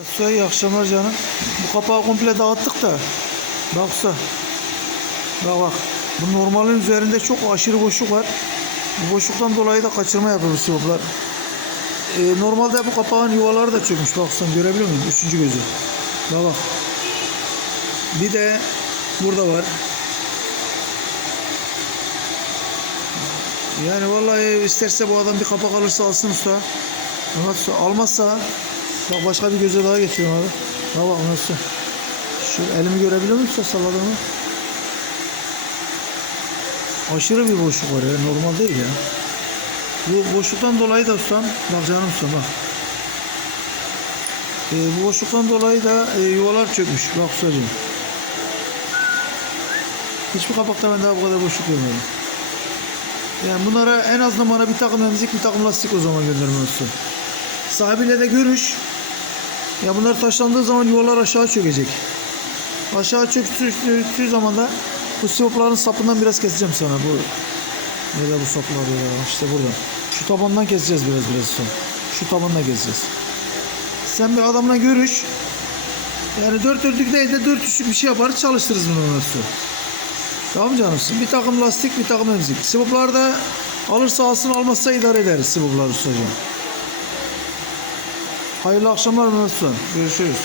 Usta iyi akşamlar canım. Bu kapağı komple dağıttık da. Bak usta. Bak bak. Bu normalin üzerinde çok aşırı boşluk var. Bu boşluktan dolayı da kaçırma yapıyor bu sıvıplar. Ee, normalde bu kapağın yuvaları da çökmüş. Bak usta görebiliyor musun? Üçüncü gözü. Bak bak. Bir de burada var. Yani vallahi isterse bu adam bir kapak alırsa alsın usta almazsa bak başka bir göze daha geçiyorum abi. Bak bak nasıl. Şu elimi görebiliyor musun salladığımı? Aşırı bir boşluk var ya normal değil ya. Bu boşluktan dolayı da ustam bak canım ustam bak. Ee, bu boşluktan dolayı da e, yuvalar çökmüş. Bak ustacığım. Hiçbir kapakta ben daha bu kadar boşluk görmedim. Yani bunlara en azından bana bir takım emzik bir takım lastik o zaman gönderme olsun. Sahibiyle de görüş. Ya bunlar taşlandığı zaman yuvalar aşağı çökecek. Aşağı çöktüğü zaman da bu sivopların sapından biraz keseceğim sana bu. Nerede bu saplar ya? İşte burada. Şu tabandan keseceğiz biraz biraz sonra. Şu tabandan keseceğiz. Sen bir adamla görüş. Yani dört dörtlük değil de dört üçlük bir şey yaparız çalıştırırız bunu ondan. Tamam canımsın. Bir takım lastik, bir takım emzik. Sıvıplarda alırsa alsın, almazsa idare ederiz sıvıpları ustacığım. Hayırlı akşamlar Mehmet. Görüşürüz.